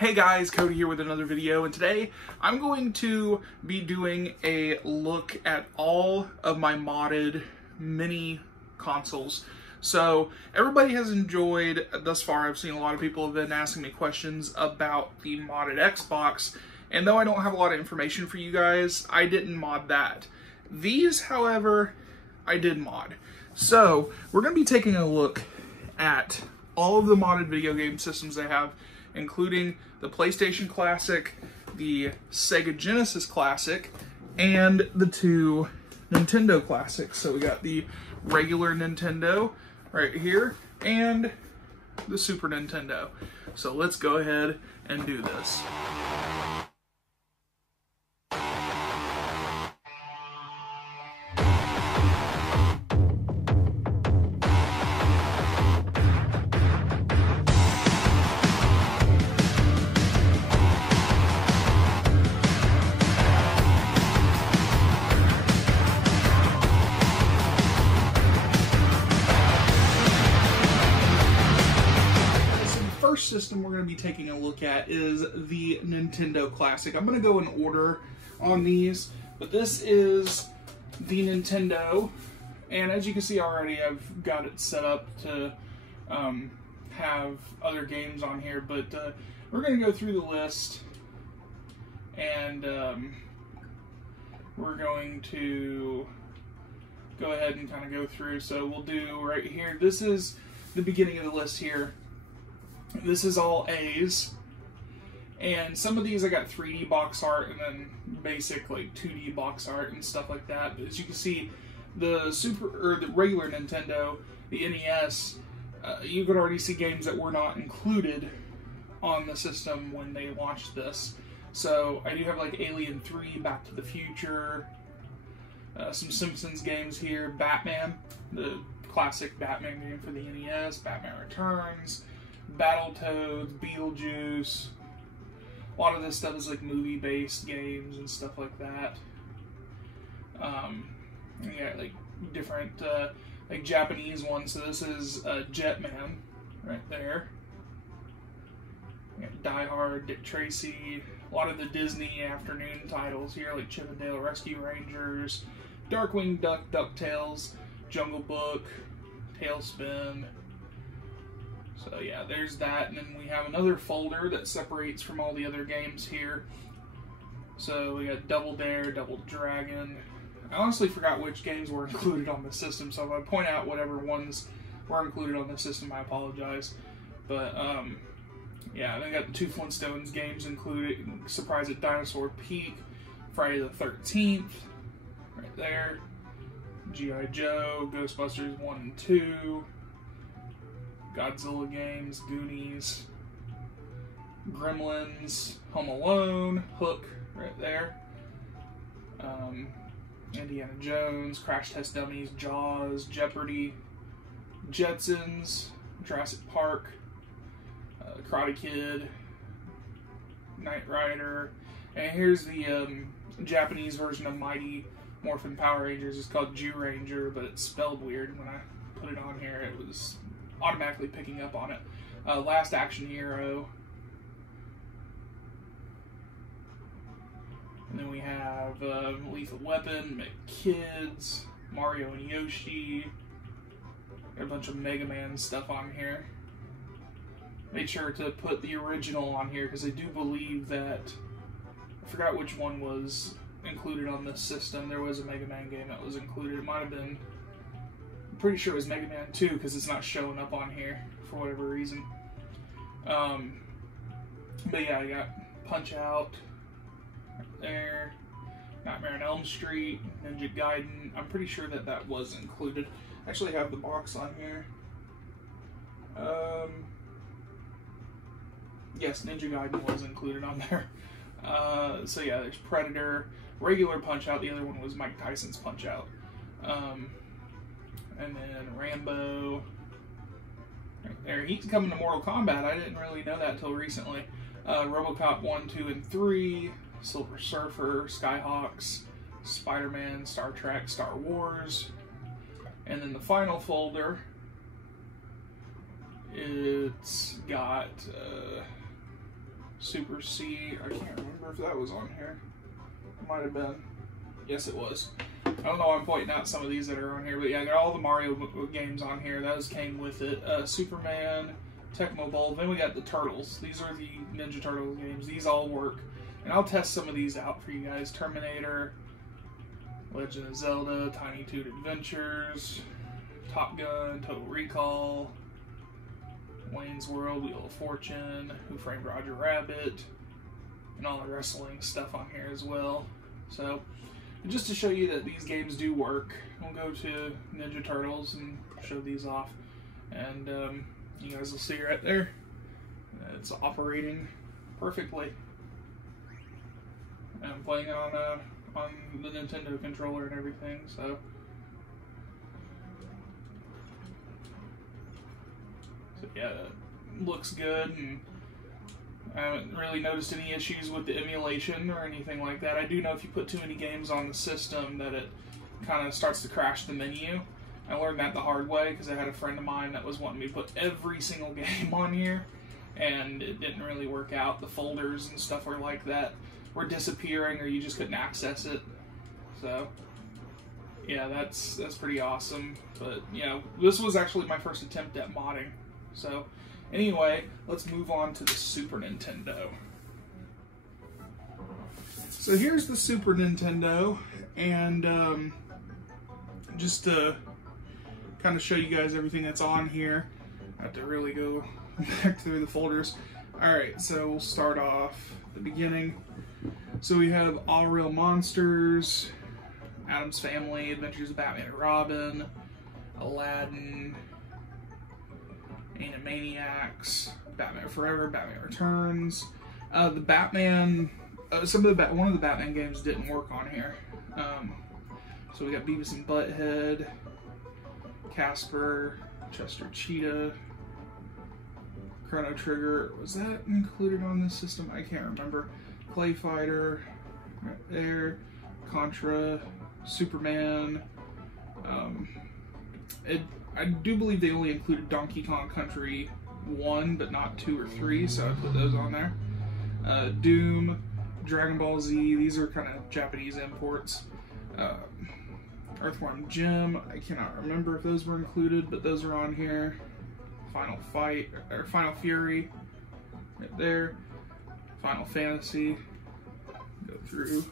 Hey guys, Cody here with another video, and today I'm going to be doing a look at all of my modded mini consoles. So everybody has enjoyed thus far. I've seen a lot of people have been asking me questions about the modded Xbox, and though I don't have a lot of information for you guys, I didn't mod that. These, however, I did mod. So we're going to be taking a look at all of the modded video game systems I have, including the PlayStation Classic, the Sega Genesis Classic, and the two Nintendo Classics. So we got the regular Nintendo right here, and the Super Nintendo. So let's go ahead and do this. System we're going to be taking a look at is the Nintendo Classic. I'm going to go in order on these, but this is the Nintendo, and as you can see already, I've got it set up to have other games on here, but we're going to go through the list, and we're going to go ahead and kind of go through. So we'll do right here, this is the beginning of the list here. This is all A's, and some of these I got 3D box art and then basic like 2D box art and stuff like that. But as you can see, the the regular Nintendo, the NES, you could already see games that were not included on the system when they launched this. So I do have like Alien 3, Back to the Future, some Simpsons games here, Batman, the classic Batman game for the NES, Batman Returns, Battletoads, Beetlejuice. A lot of this stuff is like movie-based games and stuff like that. Yeah, like different like Japanese ones. So this is Jetman right there. Die Hard, Dick Tracy. A lot of the Disney afternoon titles here, like Chip and Dale Rescue Rangers, Darkwing Duck, DuckTales, Jungle Book, Tailspin. So yeah, there's that, and then we have another folder that separates from all the other games here. So we got Double Dare, Double Dragon. I honestly forgot which games were included on the system, so if I point out whatever ones were included on the system, I apologize. But yeah, then we got the two Flintstones games included, Surprise at Dinosaur Peak, Friday the 13th, right there, G.I. Joe, Ghostbusters 1 and 2, Godzilla games, Goonies, Gremlins, Home Alone, Hook, right there, Indiana Jones, Crash Test Dummies, Jaws, Jeopardy, Jetsons, Jurassic Park, Karate Kid, Knight Rider, and here's the Japanese version of Mighty Morphin Power Rangers. It's called Jew Ranger, but it's spelled weird. When I put it on here, it was automatically picking up on it. Last Action Hero. And then we have Lethal Weapon, McKids, Mario and Yoshi. Got a bunch of Mega Man stuff on here. Made sure to put the original on here because I do believe that, I forgot which one was included on this system. There was a Mega Man game that was included. It might have been, pretty sure it was Mega Man 2 because it's not showing up on here for whatever reason. But yeah, I got Punch Out right there, Nightmare on Elm Street, Ninja Gaiden. I'm pretty sure that that was included. I actually have the box on here. Yes, Ninja Gaiden was included on there. So yeah, there's Predator, regular Punch Out. The other one was Mike Tyson's Punch Out. And then Rambo, right there. He's coming to Mortal Kombat. I didn't really know that until recently. RoboCop 1, 2, and 3, Silver Surfer, Skyhawks, Spider-Man, Star Trek, Star Wars. And then the final folder, it's got Super C. I can't remember if that was on here. It might have been. Yes, it was. I don't know why I'm pointing out some of these that are on here, but yeah, they're all the Mario games on here. Those came with it. Superman, Tecmo Bowl. Then we got the Turtles. These are the Ninja Turtles games. These all work. And I'll test some of these out for you guys. Terminator, Legend of Zelda, Tiny Toon Adventures, Top Gun, Total Recall, Wayne's World, Wheel of Fortune, Who Framed Roger Rabbit, and all the wrestling stuff on here as well. So, just to show you that these games do work, we'll go to Ninja Turtles and show these off. And you guys will see right there, it's operating perfectly. And I'm playing it on the Nintendo controller and everything, so. Yeah, it looks good, and I haven't really noticed any issues with the emulation or anything like that. I do know if you put too many games on the system that it kind of starts to crash the menu. I learned that the hard way because I had a friend of mine that was wanting me to put every single game on here, and it didn't really work out. The folders and stuff were like that were disappearing, or you just couldn't access it. So yeah, that's pretty awesome. But you know, this was actually my first attempt at modding. So anyway, let's move on to the Super Nintendo. So here's the Super Nintendo, and just to kind of show you guys everything that's on here, I have to really go back through the folders. Alright, so we'll start off at the beginning. So we have All Real Monsters, Addams Family, Adventures of Batman and Robin, Aladdin, Animaniacs, Batman Forever, Batman Returns. The Batman, one of the Batman games didn't work on here. So we got Beavis and Butthead, Casper, Chester Cheetah, Chrono Trigger. Was that included on this system? I can't remember. Clay Fighter, right there. Contra, Superman. I do believe they only included Donkey Kong Country 1, but not 2 or 3, so I put those on there. Doom, Dragon Ball Z, these are kind of Japanese imports. Earthworm Jim, I cannot remember if those were included, but those are on here. Final Fury, right there. Final Fantasy, go through.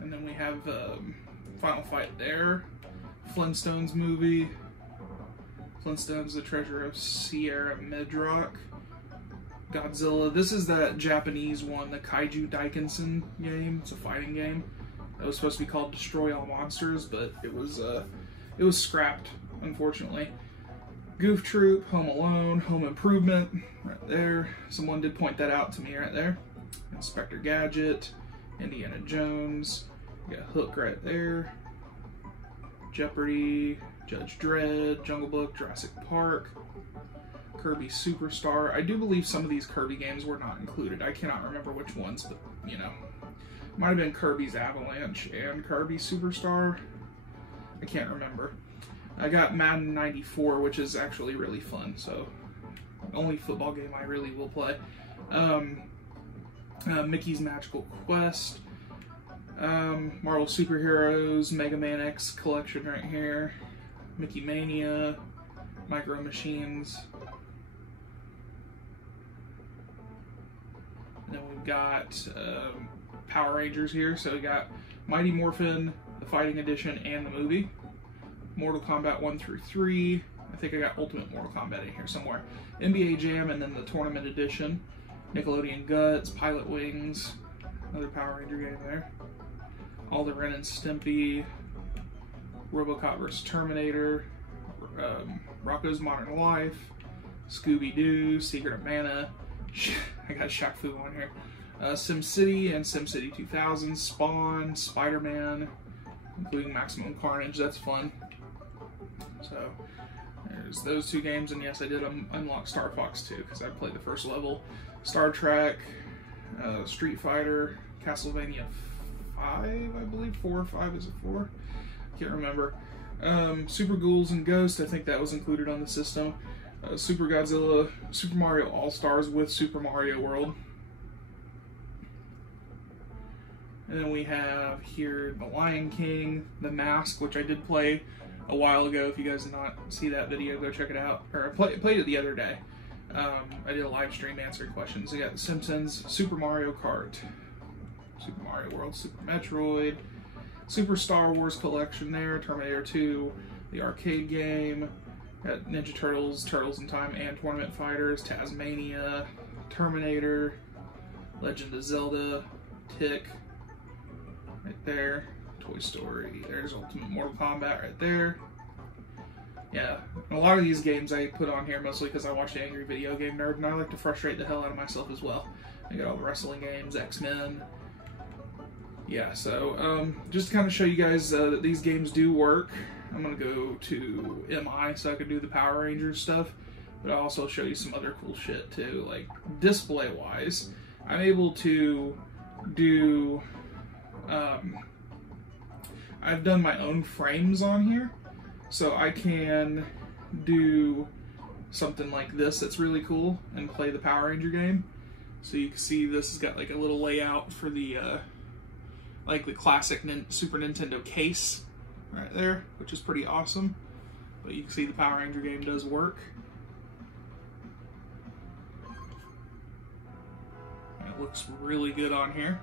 And then we have Final Fight there, Flintstones movie, Flintstones The Treasure of Sierra Midrock, Godzilla. This is that Japanese one, the Kaiju Daikensen game. It's a fighting game. It was supposed to be called Destroy All Monsters, but it was scrapped, unfortunately. Goof Troop, Home Alone, Home Improvement, right there. Someone did point that out to me right there. Inspector Gadget, Indiana Jones, you got Hook right there, Jeopardy, Judge Dredd, Jungle Book, Jurassic Park, Kirby Superstar. I do believe some of these Kirby games were not included. I cannot remember which ones, but you know, might have been Kirby's Avalanche and Kirby Superstar. I can't remember. I got Madden 94, which is actually really fun, so only football game I really will play. Mickey's Magical Quest, Marvel Superheroes, Mega Man X collection right here, Mickey Mania, Micro Machines. And then we've got Power Rangers here, so we got Mighty Morphin, the Fighting Edition, and the movie. Mortal Kombat 1 through 3. I think I got Ultimate Mortal Kombat in here somewhere. NBA Jam, and then the Tournament Edition. Nickelodeon Guts, Pilot Wings, another Power Ranger game there. All the Ren and Stimpy, RoboCop vs. Terminator, Rocko's Modern Life, Scooby-Doo, Secret of Mana. I got Shaq Fu on here. SimCity and SimCity 2000, Spawn, Spider-Man, including Maximum Carnage. That's fun. So there's those two games, and yes, I did unlock Star Fox 2 because I played the first level. Star Trek, Street Fighter, Castlevania 5, I believe. 4 or 5, is it 4? Can't remember. Super Ghouls and Ghosts, I think that was included on the system. Super Godzilla, Super Mario All-Stars with Super Mario World. And then we have here The Lion King, The Mask, which I did play a while ago. If you guys did not see that video, go check it out. Or I played it the other day. I did a live stream answering questions. We got The Simpsons, Super Mario Kart, Super Mario World, Super Metroid, Super Star Wars Collection there, Terminator 2, the arcade game, got Ninja Turtles, Turtles in Time and Tournament Fighters, Tasmania, Terminator, Legend of Zelda, Tick, right there, Toy Story, there's Ultimate Mortal Kombat right there. Yeah, a lot of these games I put on here mostly because I watch the Angry Video Game Nerd, and I like to frustrate the hell out of myself as well. I got all the wrestling games, X-Men. Yeah, so just to kind of show you guys that these games do work, I'm going to go to MI so I can do the Power Rangers stuff, but I'll also show you some other cool shit too, like display-wise. I'm able to do, I've done my own frames on here. So I can do something like this that's really cool and play the Power Ranger game. So you can see this has got like a little layout for the like the classic Super Nintendo case right there, which is pretty awesome. But you can see the Power Ranger game does work. And it looks really good on here.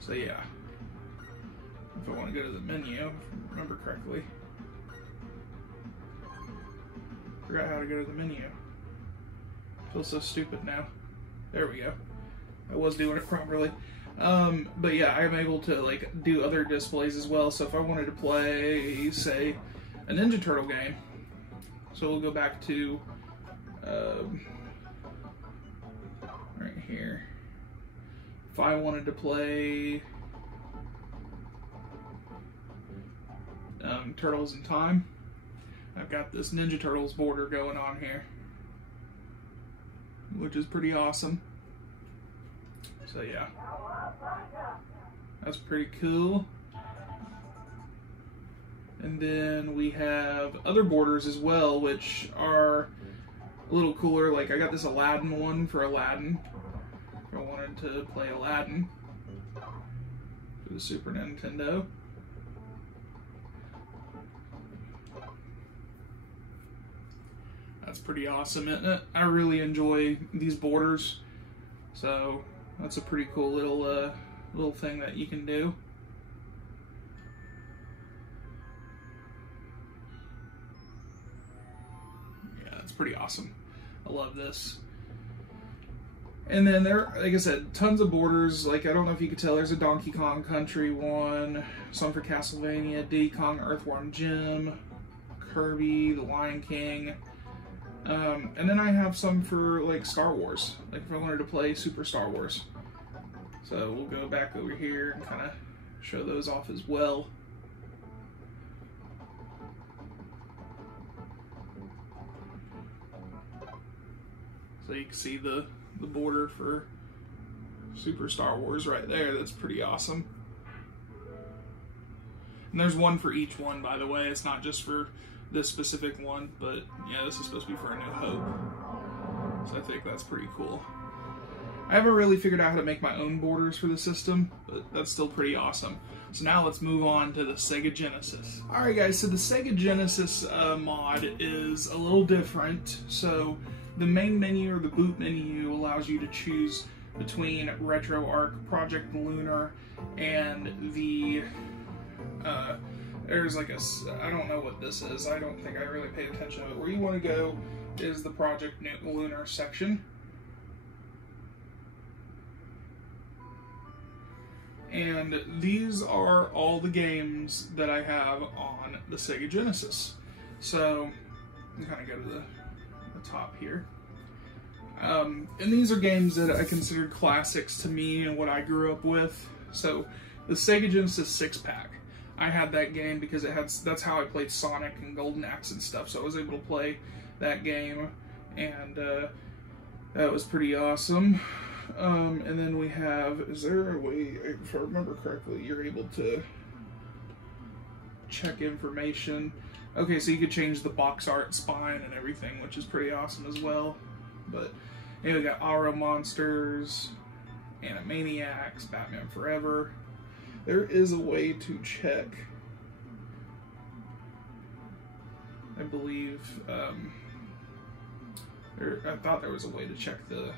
So yeah, if I want to go to the menu, if I remember correctly, forgot how to go to the menu. I feel so stupid now. There we go. I was doing it properly. But yeah, I'm able to like do other displays as well. So if I wanted to play, say, a Ninja Turtle game, so we'll go back to right here. If I wanted to play Turtles in Time, I've got this Ninja Turtles border going on here, which is pretty awesome. So yeah, that's pretty cool. And then we have other borders as well, which are a little cooler. Like I got this Aladdin one for Aladdin. I wanted to play Aladdin for the Super Nintendo. That's pretty awesome, isn't it? I really enjoy these borders, so that's a pretty cool little thing that you can do. Yeah, that's pretty awesome. I love this. And then there, like I said, tons of borders. Like, I don't know if you could tell, there's a Donkey Kong Country one, some for Castlevania, Diddy Kong Earthworm Jim, Kirby, The Lion King. And then I have some for, like, Star Wars. Like, if I wanted to play Super Star Wars. So we'll go back over here and kind of show those off as well. So you can see the border for Super Star Wars right there. That's pretty awesome. And there's one for each one, by the way. It's not just for this specific one, but yeah, this is supposed to be for A New Hope. So I think that's pretty cool. I haven't really figured out how to make my own borders for the system, but that's still pretty awesome. So now let's move on to the Sega Genesis. Alright guys, so the Sega Genesis mod is a little different. So the main menu, or the boot menu, allows you to choose between RetroArch, Project Lunar, and the, there's like a, I don't know what this is, I don't think I really paid attention to it. Where you want to go is the Project Lunar section. And these are all the games that I have on the Sega Genesis. So, I'm kind of go to the top here. And these are games that I considered classics to me and what I grew up with. So, the Sega Genesis 6-pack. I had that game because it had, that's how I played Sonic and Golden Axe and stuff. So I was able to play that game, and that was pretty awesome. And then we have, is there a way, if I remember correctly, you're able to check information. Okay, so you could change the box art spine and everything, which is pretty awesome as well. But yeah, we got Aura Monsters, Animaniacs, Batman Forever. There is a way to check, I believe, I thought there was a way to check the,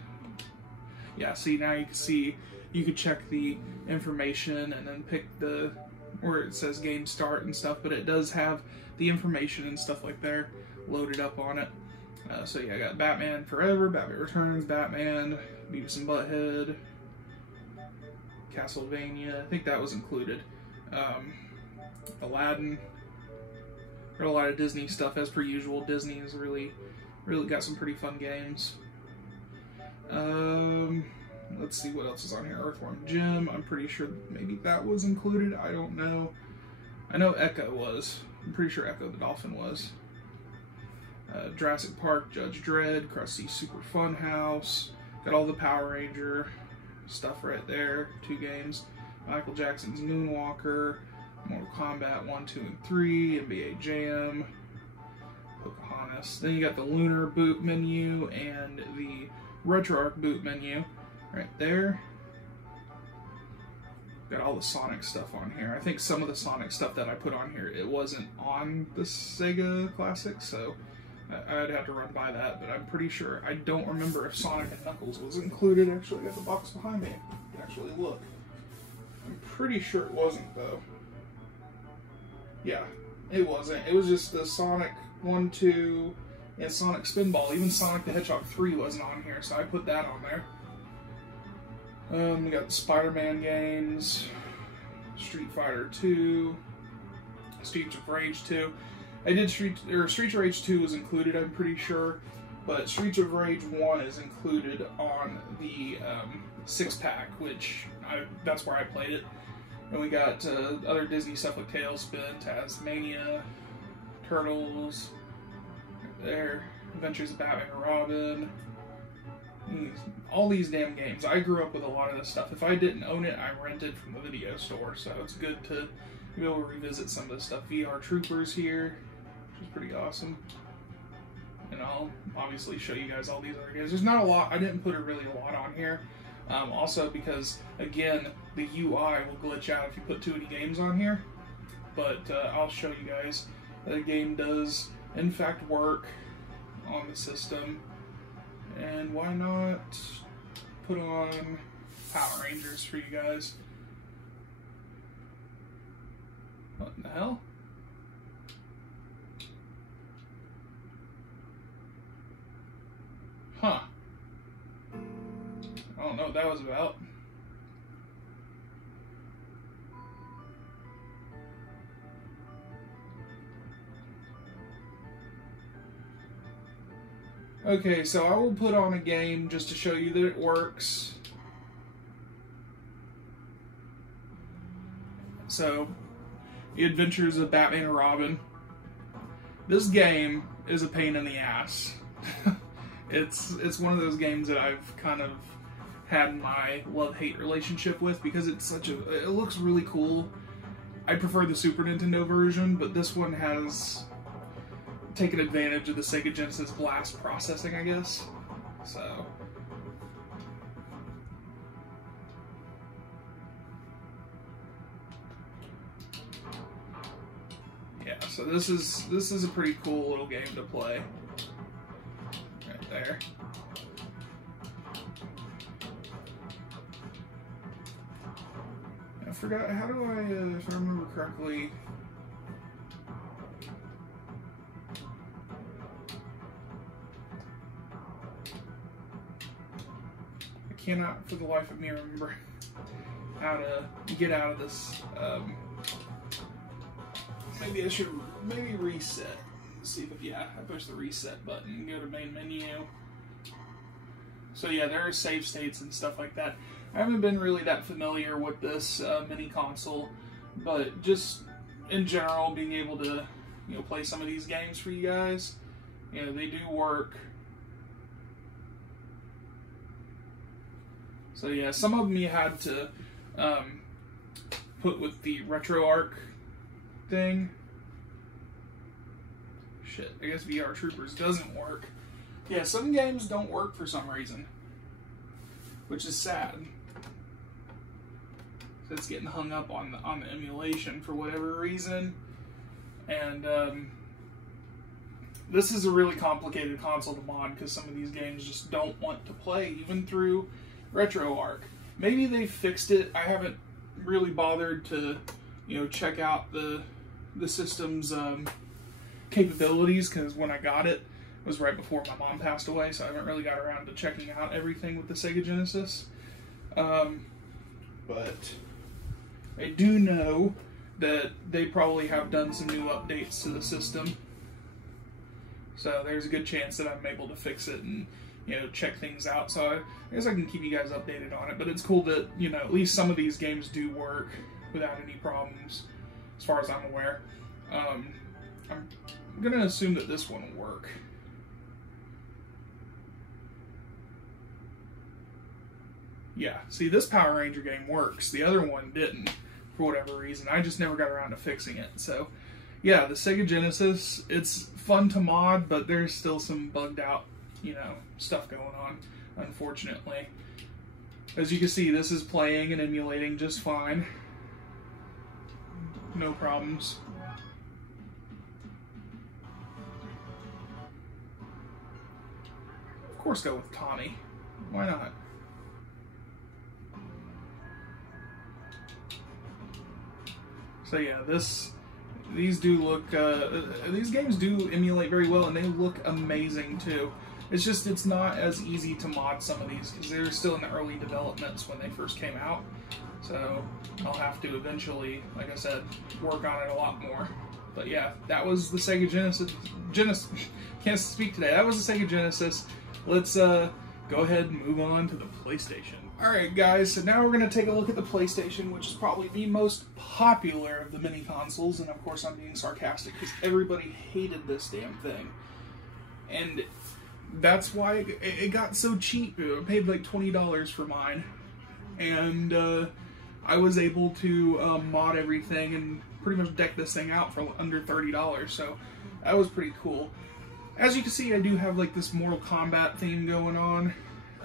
yeah, see, now you can see, you could check the information and then pick the, where it says game start and stuff, but it does have the information and stuff like there loaded up on it. So yeah, I got Batman Forever, Batman Returns, Batman, Beavis and Butthead, Castlevania, I think that was included. Aladdin. Got a lot of Disney stuff as per usual. Disney has really got some pretty fun games. Let's see what else is on here. Earthworm Jim. I'm pretty sure maybe that was included. I don't know. I know Echo was. I'm pretty sure Echo the Dolphin was. Jurassic Park, Judge Dredd, Krusty Super Fun House. Got all the Power Ranger stuff right there. 2 games. Michael Jackson's Moonwalker. Mortal Kombat 1, 2, and 3. NBA Jam. Pocahontas. Then you got the Lunar boot menu and the RetroArch boot menu right there. Got all the Sonic stuff on here. I think some of the Sonic stuff that I put on here, it wasn't on the Sega Classic, so I'd have to run by that, but I'm pretty sure, I don't remember if Sonic and Knuckles was included. Actually, I got the box behind me. Actually, look. I'm pretty sure it wasn't, though. Yeah, it wasn't. It was just the Sonic 1, 2, and Sonic Spinball. Even Sonic the Hedgehog 3 wasn't on here, so I put that on there. We got the Spider-Man games, Street Fighter 2, Streets of Rage 2. I did Streets of Rage 2 was included, I'm pretty sure, but Streets of Rage 1 is included on the 6-pack, which that's where I played it. And we got other Disney stuff like Tailspin, Tasmania, Turtles, right there, Adventures of Batman and Robin. All these damn games. I grew up with a lot of this stuff. If I didn't own it, I rented from the video store, so it's good to be able to revisit some of this stuff. VR Troopers here, which is pretty awesome. And I'll obviously show you guys all these other games. There's not a lot. I didn't put really a lot on here. Also because, again, the UI will glitch out if you put too many games on here. But I'll show you guys that the game does, in fact, work on the system. And why not put on Power Rangers for you guys? What in the hell? Huh. I don't know what that was about. Okay, so I will put on a game just to show you that it works. So, The Adventures of Batman and Robin. This game is a pain in the ass. It's one of those games that I've kind of had my love-hate relationship with because it's it looks really cool. I prefer the Super Nintendo version, but this one has taken advantage of the Sega Genesis Blast processing, I guess. So yeah, so this is a pretty cool little game to play. Right there. I forgot, how do I, if I remember correctly, I cannot for the life of me remember how to get out of this. Maybe I should reset. See if, yeah, I push the reset button and go to main menu. So yeah, there are save states and stuff like that. I haven't been really that familiar with this mini console, but just in general, being able to, you know, play some of these games for you guys, you know, they do work. So yeah, some of them you had to put with the RetroArch thing, shit, I guess VR Troopers doesn't work. Yeah, some games don't work for some reason, which is sad. So it's getting hung up on the emulation for whatever reason, and this is a really complicated console to mod because some of these games just don't want to play even through RetroArch. Maybe they fixed it. I haven't really bothered to, check out the system's capabilities, because when I got it was right before my mom passed away, so I haven't really got around to checking out everything with the Sega Genesis. But I do know that they probably have done some new updates to the system, so there's a good chance that I'm able to fix it and check things out. So I guess I can keep you guys updated on it. But it's cool that at least some of these games do work without any problems, as far as I'm aware. I'm gonna assume that this one will work. Yeah, see, this Power Ranger game works. The other one didn't, for whatever reason. I just never got around to fixing it. So, yeah, the Sega Genesis, it's fun to mod, but there's still some bugged out, stuff going on, unfortunately. As you can see, this is playing and emulating just fine. No problems. Of course, go with Tommy. Why not? So yeah, these do look, these games do emulate very well, and they look amazing too. It's just, it's not as easy to mod some of these, because they're still in the early developments when they first came out. So I'll have to eventually, like I said, work on it a lot more. But yeah, that was the Sega Genesis. Can't speak today. That was the Sega Genesis. Let's go ahead and move on to the PlayStation. Alright guys, so now we're going to take a look at the PlayStation, which is probably the most popular of the mini consoles, and of course I'm being sarcastic because everybody hated this damn thing. And that's why it got so cheap. I paid like $20 for mine, and I was able to mod everything and pretty much deck this thing out for under $30, so that was pretty cool. As you can see, I do have like this Mortal Kombat theme going on.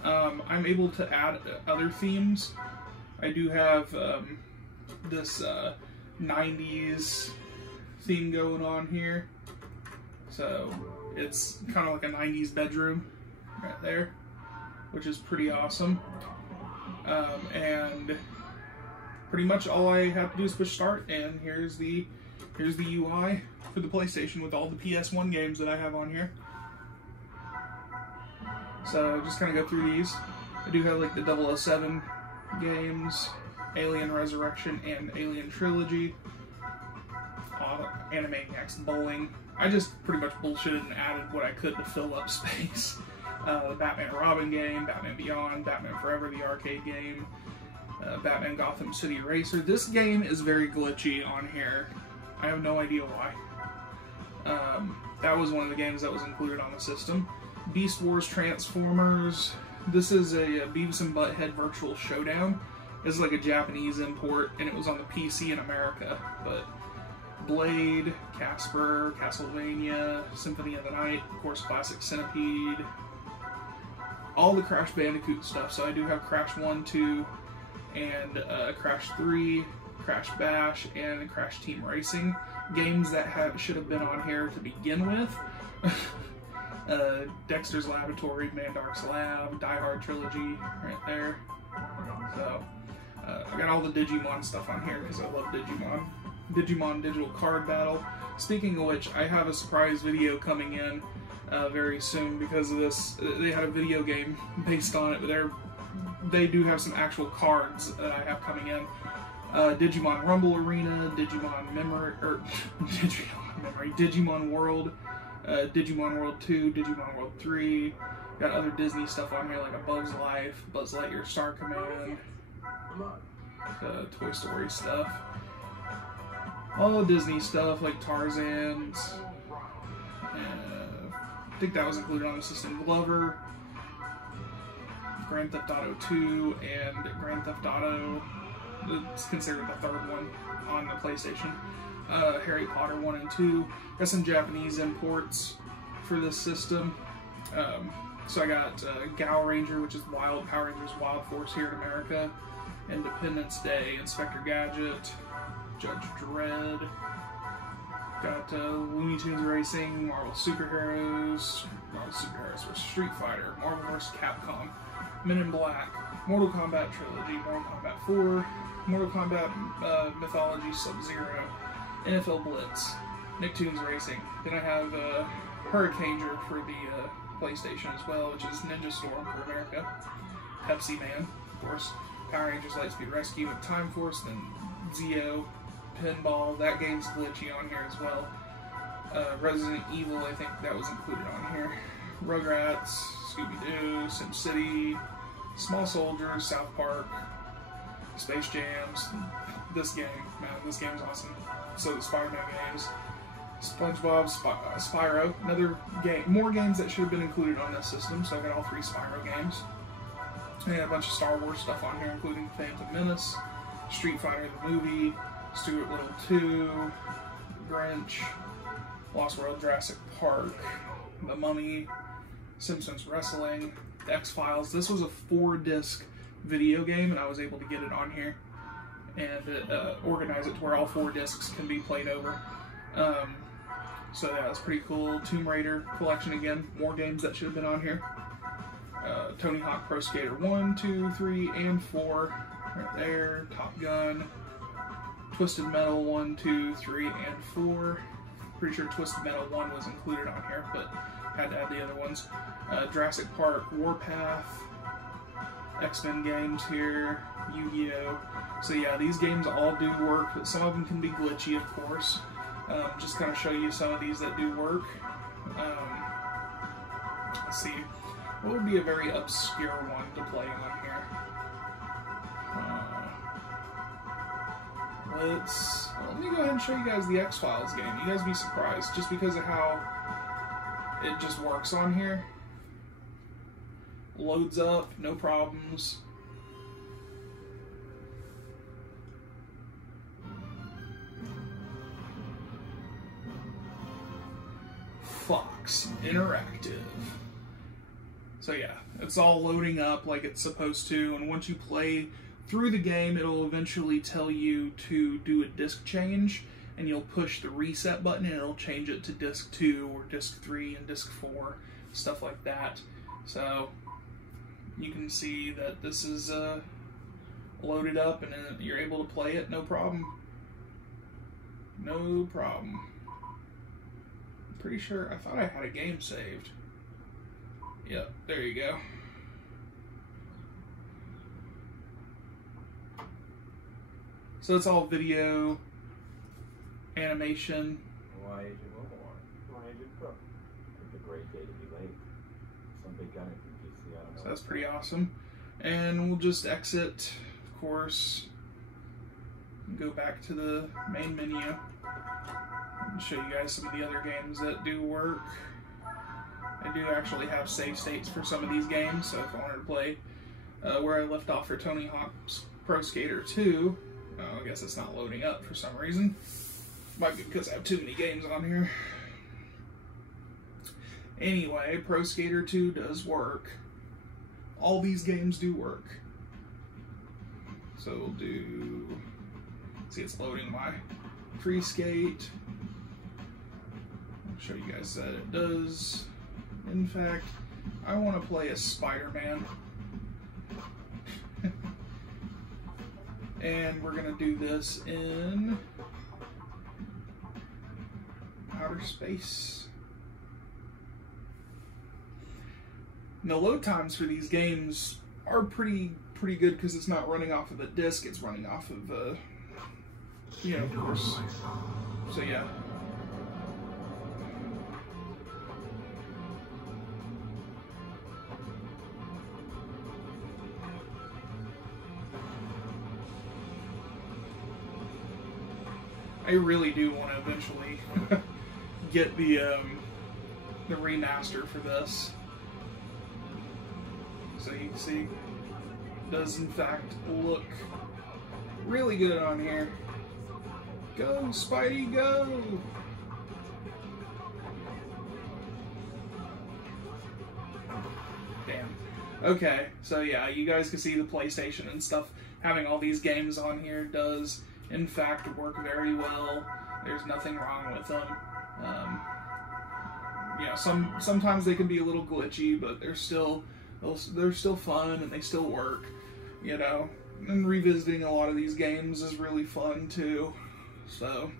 I'm able to add other themes. I do have this 90s theme going on here. So it's kind of like a 90s bedroom right there, which is pretty awesome. And pretty much all I have to do is push start, and here's the UI for the PlayStation with all the PS1 games that I have on here. So just kind of go through these. I do have like the 007 games, Alien Resurrection, and Alien Trilogy, Animaniacs Bowling. I just pretty much bullshitted and added what I could to fill up space. The Batman Robin game, Batman Beyond, Batman Forever, the arcade game, Batman Gotham City Racer. This game is very glitchy on here. I have no idea why. That was one of the games that was included on the system. Beast Wars Transformers. This is a Beavis and Butthead Virtual Showdown. This is like a Japanese import, and it was on the PC in America. But Blade, Casper, Castlevania, Symphony of the Night, of course Classic Centipede, all the Crash Bandicoot stuff. So I do have Crash 1, 2, and Crash 3, Crash Bash, and Crash Team Racing. Games that should have been on here to begin with. Dexter's Laboratory, Mandark's Lab, Die Hard Trilogy, right there. So, I got all the Digimon stuff on here because I love Digimon. Digimon Digital Card Battle. Speaking of which, I have a surprise video coming in very soon because of this. They had a video game based on it, but they do have some actual cards that I have coming in. Digimon Rumble Arena, Digimon Memory, or Digimon World, Digimon World 2, Digimon World 3. Got other Disney stuff on here like A Bug's Life, Buzz Lightyear Star Command, Toy Story stuff. All the Disney stuff like Tarzan's. I think that was included on the system. Glover, Grand Theft Auto 2, and Grand Theft Auto. It's considered the third one on the PlayStation. Harry Potter 1 and 2. Got some Japanese imports for this system. So I got Gal Ranger, which is Power Rangers Wild Force here in America. Independence Day, Inspector Gadget, Judge Dredd. Got Looney Tunes Racing, Marvel Superheroes vs. Street Fighter, Marvel vs. Capcom, Men in Black, Mortal Kombat Trilogy, Mortal Kombat 4, Mortal Kombat Mythology Sub-Zero, NFL Blitz, Nicktoons Racing. Then I have Hurricaneer for the PlayStation as well, which is Ninja Storm for America, Pepsi Man, of course, Power Rangers Lightspeed Rescue with Time Force, then Zeo, Pinball, that game's glitchy on here as well. Resident Evil, I think that was included on here. Rugrats, Scooby-Doo, SimCity, Small Soldiers, South Park, Space Jams. This game, man, this game is awesome. So the Spider-Man games, SpongeBob, Spyro, another game, more games that should have been included on this system. So I got all 3 Spyro games. And a bunch of Star Wars stuff on here, including Phantom Menace, Street Fighter the movie, Stuart Little 2, Grinch, Lost World, Jurassic Park, The Mummy, Simpsons Wrestling, The X-Files. This was a 4-disc video game, and I was able to get it on here and organize it to where all 4 discs can be played over. So yeah, it's pretty cool. Tomb Raider collection again, more games that should have been on here. Tony Hawk Pro Skater 1, 2, 3, and 4, right there. Top Gun, Twisted Metal 1, 2, 3, and 4. Pretty sure Twisted Metal 1 was included on here, but had to add the other ones. Jurassic Park, Warpath, X-Men games here, Yu-Gi-Oh! So yeah, these games all do work, but some of them can be glitchy, of course. Just kind of show you some of these that do work. Let's see. What would be a very obscure one to play on here? Let me go ahead and show you guys the X-Files game. You guys be surprised, just because of how it just works on here. Loads up, no problems. Fox Interactive. So yeah, it's all loading up like it's supposed to, and once you play through the game, it'll eventually tell you to do a disc change, and you'll push the reset button and it'll change it to disc 2 or disc 3 and disc 4, stuff like that. So you can see that this is loaded up, and then you're able to play it, no problem. No problem. I'm pretty sure, I thought I had a game saved. Yep, there you go. So it's all video, animation. Why Agent Wilmore? Why Agent Cook? It's a great day to be late. Some big gun from DC, I don't know. So that's pretty awesome. And we'll just exit, of course, and go back to the main menu and show you guys some of the other games that do work. I do actually have save states for some of these games, so if I wanted to play where I left off for Tony Hawk's Pro Skater 2, I guess it's not loading up for some reason. Might be because I have too many games on here. Anyway, Pro Skater 2 does work. All these games do work. So we'll do... See, it's loading my free skate. I'll show you guys that it does. In fact, I want to play as Spider-Man. And we're going to do this in outer space. And the load times for these games are pretty good because it's not running off of a disc, it's running off of, you know, of course. So yeah. I really do want to eventually get the remaster for this. So you can see, it does in fact look really good on here. Go, Spidey, go! Damn. Okay, so yeah, you guys can see the PlayStation and stuff. Having all these games on here does, in fact, work very well. There's nothing wrong with them. You know, sometimes they can be a little glitchy, but they're still fun and they still work. You know, and revisiting a lot of these games is really fun too. So,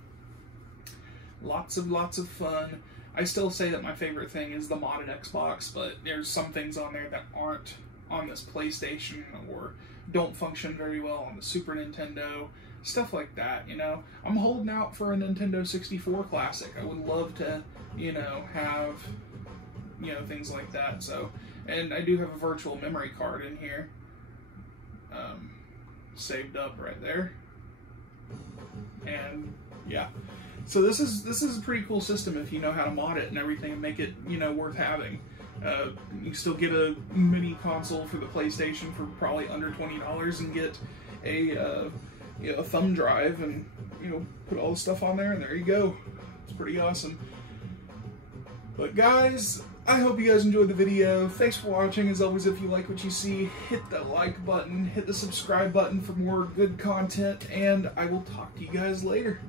lots of fun. I still say that my favorite thing is the modded Xbox, but there's some things on there that aren't on this PlayStation or don't function very well on the Super Nintendo, stuff like that, you know. I'm holding out for a Nintendo 64 Classic. I would love to, you know, have, you know, things like that. So, and I do have a virtual memory card in here, saved up right there. And yeah, so this is a pretty cool system if you know how to mod it and everything and make it, you know, worth having. You still get a mini console for the PlayStation for probably under $20 and get a you know, a thumb drive and, you know, put all the stuff on there and there you go. It's pretty awesome. But guys, I hope you guys enjoyed the video. Thanks for watching. As always, if you like what you see, hit the like button, hit the subscribe button for more good content, and I will talk to you guys later.